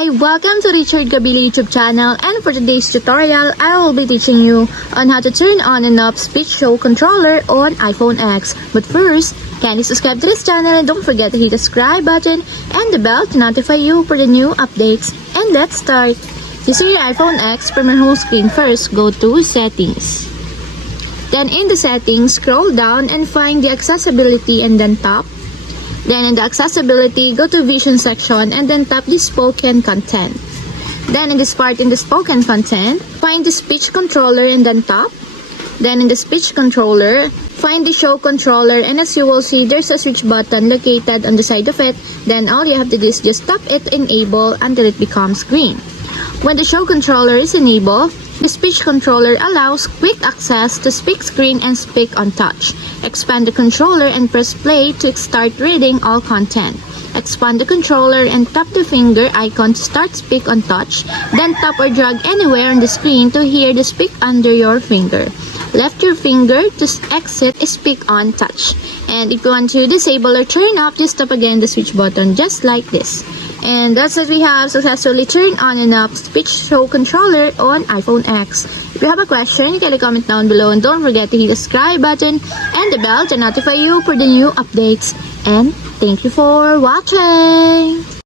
Hi! Welcome to Richard Gabili YouTube channel, and for today's tutorial, I will be teaching you on how to turn on and off speech show controller on iPhone X. But first, kindly subscribe to this channel and don't forget to hit the subscribe button and the bell to notify you for the new updates. And let's start! Using your iPhone X, from your home screen first, go to Settings. Then in the Settings, scroll down and find the Accessibility and then tap. Then in the accessibility, go to vision section and then tap the spoken content. Then in this part in the spoken content, find the speech controller and then tap. Then in the speech controller, find the show controller, and as you will see, there's a switch button located on the side of it. Then all you have to do is just tap it, enable until it becomes green. When the show controller is enabled, the speech controller allows quick access to speak screen and speak on touch. Expand the controller and press play to start reading all content. Expand the controller and tap the finger icon to start speak on touch. Then tap or drag anywhere on the screen to hear the speak under your finger. Left your finger to exit speak on touch. And if you want to disable or turn off, just tap again the switch button just like this. And that's it, we have successfully turned on and off speech show controller on iPhone X. If you have a question, you can comment down below, and don't forget to hit the subscribe button and the bell to notify you for the new updates. And thank you for watching!